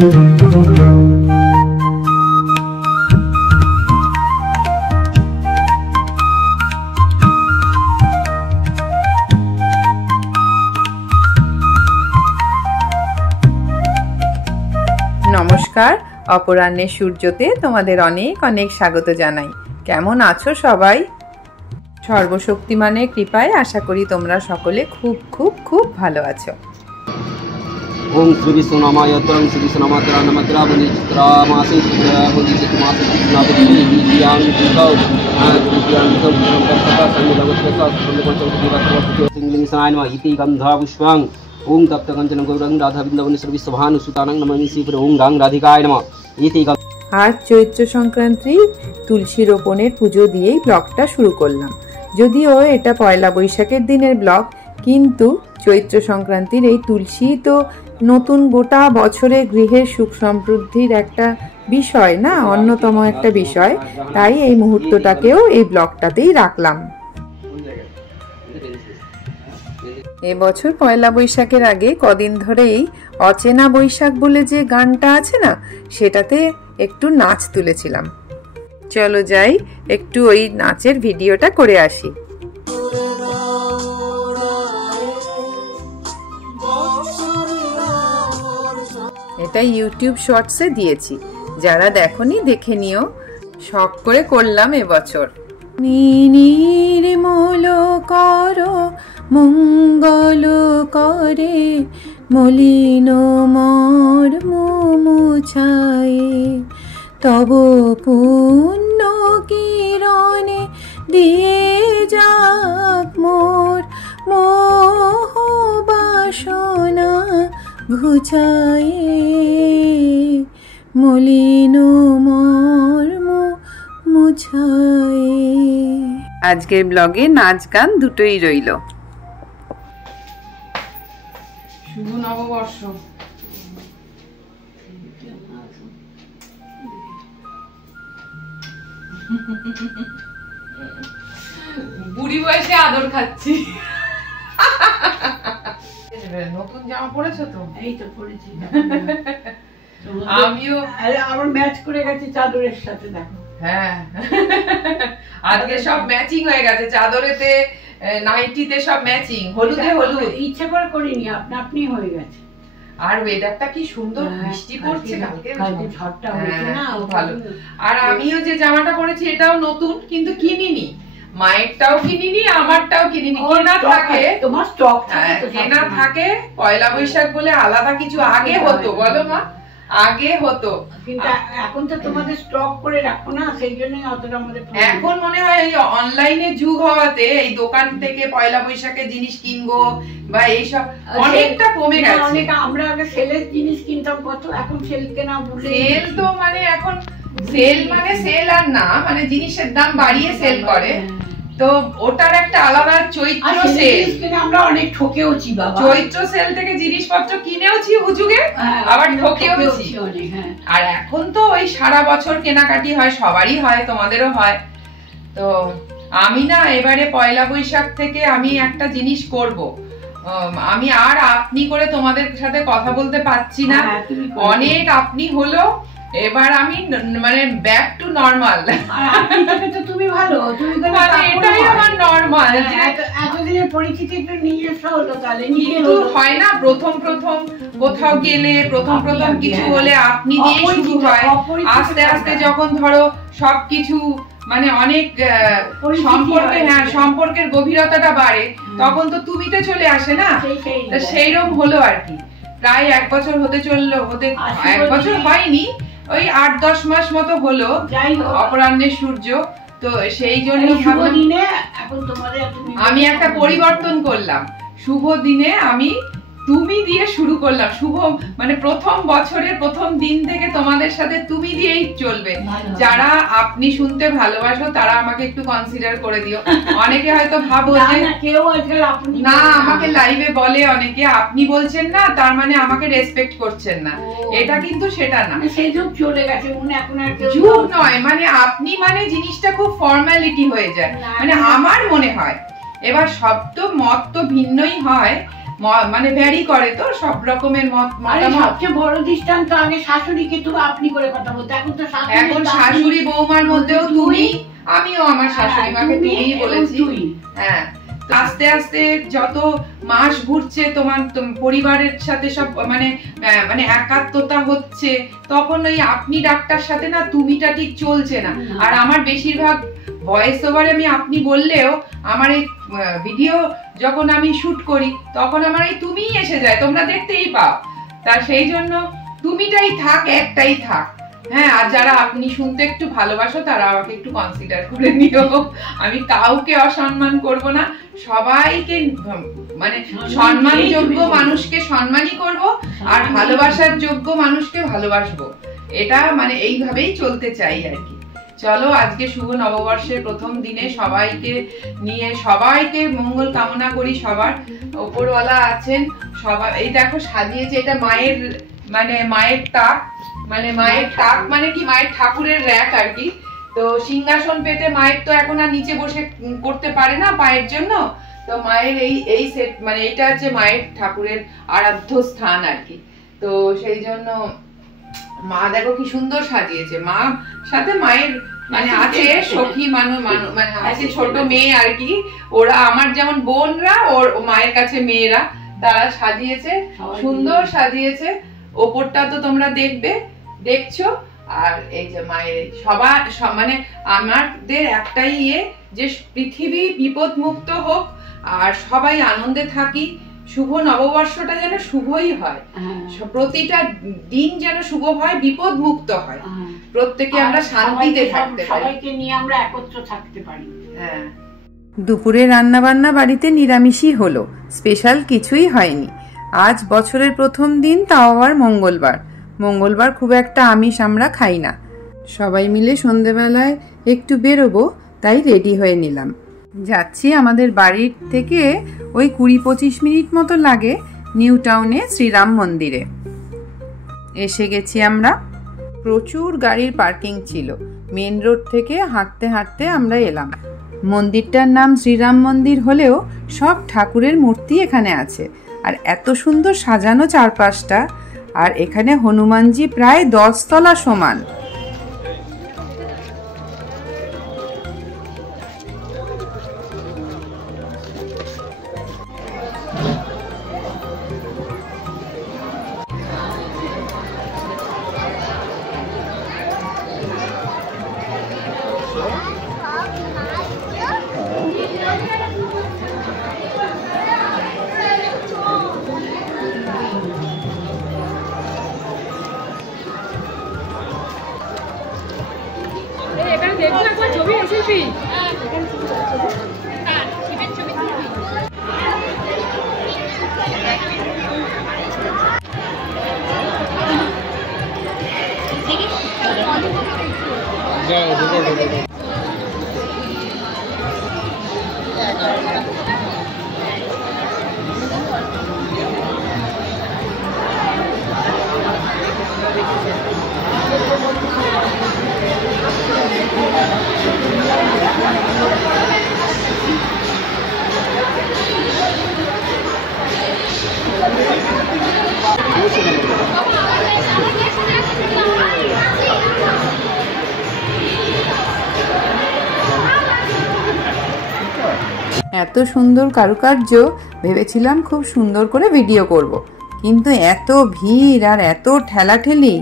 নমস্কার, অপরাহ্নের সূর্যতে তোমাদের অনেক অনেক স্বাগত জানাই। কেমন আছো সবাই? সর্বশক্তিমানের কৃপায় আশা করি তোমরা সকলে খুব খুব খুব ভালো আছো। ওম শ্রী বিষ্ণুনামায় তরং শ্রী বিষ্ণুনামাত্রা নমত্রা বলি চিত্রা মাসে চিত্রা বলি চিত্মাসে চিত্রাবলি বিদ্যাং বিকাউ বিদ্যাং বিকাউ বিদ্যাং সংগলবৎসা সংগলবৎসা দিবাসবৎসা সিংলিংসায় নমঃ ইতি গন্ধা পুষ্পং ওম তপ্ত কাঞ্চন গৌরং রাধা বৃন্দাবনী সর্বভানু সুতানং নমামি শ্রী ওম গাং রাধিকায় নমঃ ইতি। আজ চৈত্র সংক্রান্তি তুলসী রোপণের পুজো দিয়েই ব্লগটা শুরু করলাম। যদিও এটা পয়লা বৈশাখের দিনের ব্লগ, কিন্তু চৈত্র সংক্রান্তির এই তুলসী তো নতুন গোটা বছরে গৃহের সুখ সমৃদ্ধির একটা বিষয় না, অন্যতম একটা বিষয়, তাই এই মুহূর্তটাকেও এই ব্লগটাতেই রাখলাম। এবছর পয়লা বৈশাখের আগে কদিন ধরেই অচেনা বৈশাখ বলে যে গানটা আছে না, সেটাতে একটু নাচ তুলেছিলাম। চলো যাই, একটু ওই নাচের ভিডিওটা করে আসি। এটা ইউটিউব শর্টসে দিয়েছি, যারা দেখোনি দেখে নিও। শখ করে করলাম এবছর। নির্মল কর মঙ্গল করে মলিন মর্ম মুছায়ে, তব পুণ্য কিরণে দিয়ে যাক মোর মোহ বাসনা ঘুচায়ে, মলিন মর্ম মুছায়ে। আজকের ব্লগে নাচ গান দুটোই রইল। শুভ নববর্ষ। বুড়ি বয়সে আদর খাচ্ছি। নতুন জামা পরেছো তো? এই তো পরেছি। আমিও আবার ম্যাচ করে গেছে চাদরের সাথে, দেখো। হ্যাঁ, আজকে সব ম্যাচিং হয়ে গেছে, চাদরেতে নাইটিতে সব ম্যাচিং, হলুদে হলুদ। ইচ্ছে করে করিনি, আপনা আপনি হয়ে গেছে। আর ওয়েদারটা কি সুন্দর, বৃষ্টি পড়ছে, কালকে ঝড়টা হয়েছে না, ভালো। আর আমিও যে জামাটা পরেছি এটাও নতুন, কিন্তু কিনিনি, মায়েরটাও কিনিনি, আমারটাও কিনিনি। কেনা থাকে, তোমার স্টক কেনা থাকে। পয়লা বৈশাখ বলে আলাদা কিছু আগে হতো, বলো মা, আগে হতো, কিন্তু এখন তো তোমাদের স্টক করে রাখো না, সেই জন্যই অতটা আমাদের। এখন মনে হয় এই অনলাইনে যুগ হওয়াতে এই দোকান থেকে পয়লা বৈশাখের জিনিস কিনবো বা এইসব অনেকটা কমে গেছে। অনেক আমরা আগে সেলের জিনিস কিনতাম কত, এখন সেল কেনা ভুলে। সেল তো মানে এখন সেল মানে সেল আর না, মানে জিনিসের দাম বাড়িয়ে সেল করে, তো ওটার একটা আলাদা চৈত্র সেল। আমরা অনেক ঠকেওছি বাবা, চৈত্র সেল থেকে জিনিসপত্র কিনেওছি হুজুগে, আবার ঠকেওছি। আর এখন তো ওই সারা বছর কেনাকাটি হয়, সবারই হয়, তোমাদেরও হয়। তো আমি না এবারে পয়লা বৈশাখ থেকে আমি একটা জিনিস করব। আমি আর আপনি করে তোমাদের সাথে কথা বলতে পারছি না, অনেক আপনি হলো। এবার আমি মানে ব্যাক টু নরমাল। তুমি ভালো, তুমি এটাই আমার নরমাল। এতদিনের পরিচিতি একটু নিজস্ব হলো, তাহলে কিন্তু হয় না, প্রথম প্রথম কোথাও গেলে, প্রথম প্রথম কিছু হলে আপনি দিয়ে শুরু হয়। আস্তে আস্তে যখন ধরো সবকিছু মানে অনেক সম্পর্কে, হ্যাঁ সম্পর্কের গভীরতাটা বাড়ে, তখন তো তুমিতে চলে আসে না, সেইরকম হলো আর কি। প্রায় 1 বছর হতে চললো, 1 বছর হয়নি, ওই 8-10 মাস মতো হলো অপরাহ্নের সূর্য। তো সেই জন্য আমি একটা পরিবর্তন করলাম, শুভ দিনে আমি তুমি দিয়ে শুরু করলাম। শুভ মানে প্রথম বছরের প্রথম দিন থেকে তোমাদের সাথে তুমি দিয়েই চলবে। যারা আপনি শুনতে ভালোবাসো তারা আমাকে একটু কনসিডার করে দিও। অনেকে হয়তো ভাবো যে না, আমাকে লাইভে বলে অনেকে আপনি বলছেন না, তার মানে আমাকে রেসপেক্ট করছেন না। এটা কিন্তু সেটা না, সেই যুগ চলে গেছে, এখন আর যুগ নয়। মানে আপনি মানে জিনিসটা খুব ফর্মালিটি হয়ে যায়, মানে আমার মনে হয়। এবার শব্দ মত তো ভিন্নই হয়, মানে ভ্যারি করে, তো সব রকমের মতামত। সবচেয়ে বড় দৃষ্টান্ত আগে শাশুড়িকে তো আপনি করে কথা বলতো, এখন শাশুড়ি বৌমার মধ্যেও তুমি, আমিও আমার শাশুড়ি মাকে তুমিই বলেছি। হ্যাঁ, আস্তে আস্তে যত মাস ঘুরছে তোমার পরিবারের সাথে সব মানে মানে একাত্মতা হচ্ছে, তখন ওই আপনি ডাক্তার সাথে না তুমিটা ঠিক চলছে না। আর আমার বেশিরভাগ ভয়েস ওভারে আমি আপনি বললেও আমার এই ভিডিও যখন আমি শুট করি তখন আমার এই তুমিই এসে যায়, তোমরা দেখতেই পাও। তা সেই জন্য তুমিটাই থাক, একটাই থাক। হ্যাঁ, আর যারা আপনি শুনতে একটু ভালোবাসো তারা আমাকে একটু কনসিডার করে নিও। আমি কাউকে অসম্মান করব না, সবাইকে মানে সম্মানযোগ্য মানুষকে সম্মানই করব, আর ভালোবাসার যোগ্য মানুষকে ভালোবাসবো। এটা মানে এইভাবেই চলতে চাই আর কি। চলো, আজকে শুভ নববর্ষের প্রথম দিনে সবাইকে নিয়ে সবাইকে মঙ্গল কামনা করি। সবার উপরওয়ালা আছেন, সবাই এই দেখো সাজিয়েছে, এটা মায়ের মানে মায়ের তাক, মানে মায়ের তাক মানে কি মায়ের ঠাকুরের র‍্যাক আর কি। তো সিংহাসন পেতে মায়ের তো এখন আর নিচে বসে করতে পারে না পায়ের জন্য, তো মায়ের এই সেট মানে এটা হচ্ছে মায়ের ঠাকুরের আরাধ্য স্থান আর কি। তো সেই জন্য মা দেখো কি সুন্দর সাজিয়েছে, মা সাথে মায়ের মানে আছে সখী মানুষ মানে আছে ছোট মেয়ে আর কি, ওরা আমার যেমন বোনরা ওর মায়ের কাছে মেয়েরা, তারা সাজিয়েছে, সুন্দর সাজিয়েছে। ওপরটা তো তোমরা দেখছো। আর এই যে মায়ের সবার মানে আমাদের একটাই যে পৃথিবী বিপদ মুক্ত হোক আর সবাই আনন্দে থাকি, শুভ নববর্ষটা যেন শুভই হয়, প্রতিটা দিন যেন শুভ হয়, বিপদ মুক্ত হয়, প্রত্যেকে আমরা শান্তিতে থাকতে পারি, সবাইকে নিয়ে আমরা একত্র থাকতে পারি। হ্যাঁ, দুপুরে রান্না বান্না বাড়িতে নিরামিষই হলো, স্পেশাল কিছুই হয়নি। আজ বছরের প্রথম দিন, তাও আবার মঙ্গলবার খুব একটা আমিষ আমরা খাই না। সবাই মিলে সন্ধেবেলায় একটু বেরোবো, তাই রেডি হয়ে নিলাম। যাচ্ছি আমাদের বাড়ির থেকে ওই 20-25 মিনিট মতো লাগে নিউ টাউনে শ্রীরাম মন্দিরে। এসে গেছি আমরা। প্রচুর গাড়ির পার্কিং ছিল, মেন রোড থেকে হাঁটতে হাঁটতে আমরা এলাম। মন্দিরটার নাম শ্রীরাম মন্দির হলেও সব ঠাকুরের মূর্তি এখানে আছে, আর এত সুন্দর সাজানো চারপাশটা। আর এখানে হনুমানজি প্রায় 10 তলা সমান। এত সুন্দর কারুকার্য, ভেবেছিলাম খুব সুন্দর করে ভিডিও করব, কিন্তু এত ভিড় আর এত ঠেলাঠেলি।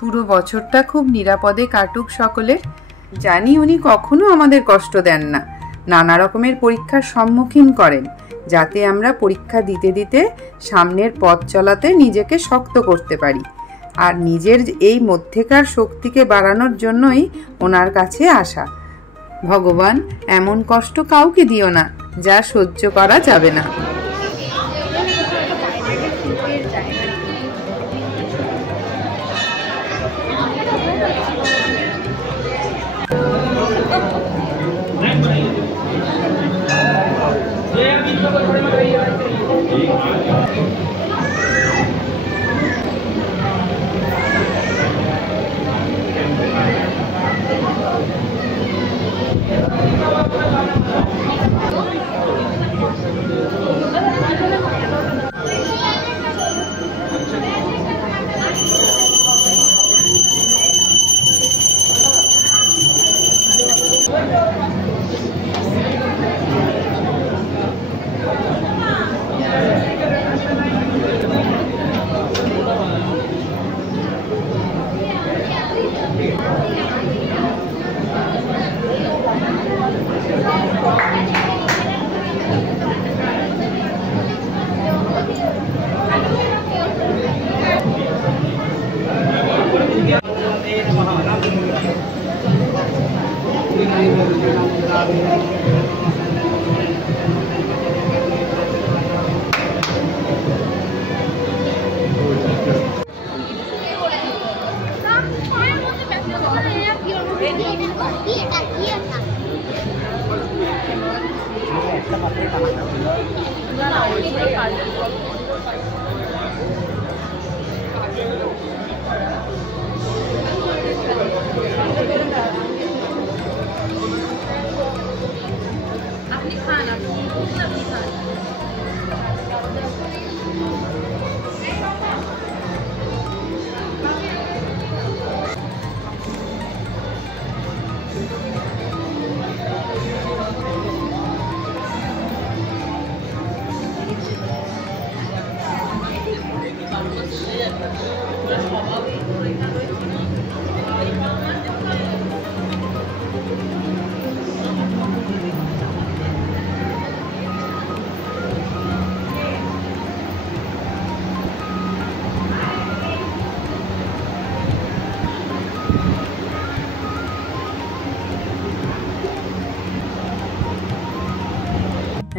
পুরো বছরটা খুব নিরাপদে কাটুক সকলের। জানি উনি কখনো আমাদের কষ্ট দেন না, নানা রকমের পরীক্ষার সম্মুখীন করেন, যাতে আমরা পরীক্ষা দিতে দিতে সামনের পথ চলাতে নিজেকে শক্ত করতে পারি। আর নিজের এই মধ্যেকার শক্তিকে বাড়ানোর জন্যই ওনার কাছে আসা। ভগবান, এমন কষ্ট কাউকে দিও না যা সহ্য করা যাবে না।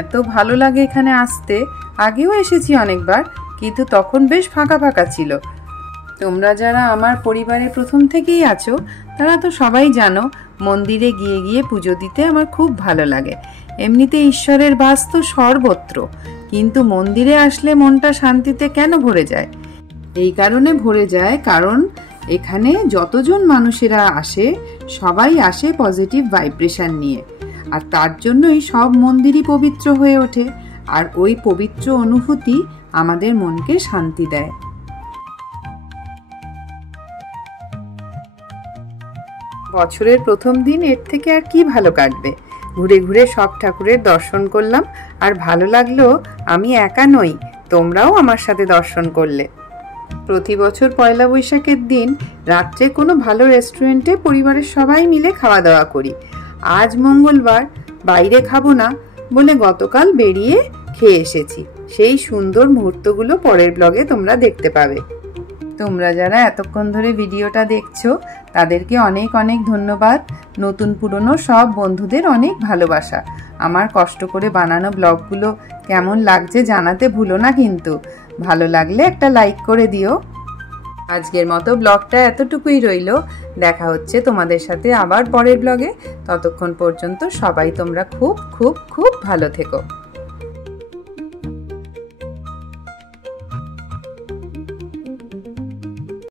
এত ভালো লাগে এখানে আসতে। আগেও এসেছি অনেকবার, কিন্তু তখন বেশ ফাঁকা ফাঁকা ছিল। তোমরা যারা আমার পরিবারের প্রথম থেকেই আছো তারা তো সবাই জানো মন্দিরে গিয়ে গিয়ে পুজো দিতে আমার খুব ভালো লাগে। এমনিতে ঈশ্বরের বাস তো সর্বত্র, কিন্তু মন্দিরে আসলে মনটা শান্তিতে কেন ভরে যায়? এই কারণে ভরে যায় কারণ এখানে যতজন মানুষেরা আসে সবাই আসে পজিটিভ ভাইব্রেশন নিয়ে, আর তার জন্যই সব মন্দিরই পবিত্র হয়ে ওঠে। আর ওই পবিত্র অনুভূতি আমাদের মনকে শান্তি দেয়। বছরের প্রথম দিন এর থেকে আর কি ভালো কাটবে। ঘুরে ঘুরে সব ঠাকুরের দর্শন করলাম, আর ভালো লাগলো আমি একা নই, তোমরাও আমার সাথে দর্শন করলে। প্রতি বছর পয়লা বৈশাখের দিন রাত্রে কোনো ভালো রেস্টুরেন্টে পরিবারের সবাই মিলে খাওয়া দাওয়া করি। আজ মঙ্গলবার, বাইরে খাবো না বলে গতকাল বেরিয়ে খেয়ে এসেছি। সেই সুন্দর মুহূর্তগুলো পরের ব্লগে তোমরা দেখতে পাবে। তোমরা যারা এতক্ষণ ধরে ভিডিওটা দেখছো তাদেরকে অনেক অনেক ধন্যবাদ। নতুন পুরনো সব বন্ধুদের অনেক ভালোবাসা। আমার কষ্ট করে বানানো ব্লগগুলো কেমন লাগছে জানাতে ভুলো না কিন্তু। ভালো লাগলে একটা লাইক করে দিও। আজকের মতো ব্লগটা এতটুকুই রইলো। দেখা হচ্ছে তোমাদের সাথে আবার পরের ব্লগে। ততক্ষণ পর্যন্ত সবাই তোমরা খুব খুব খুব ভালো থেকো।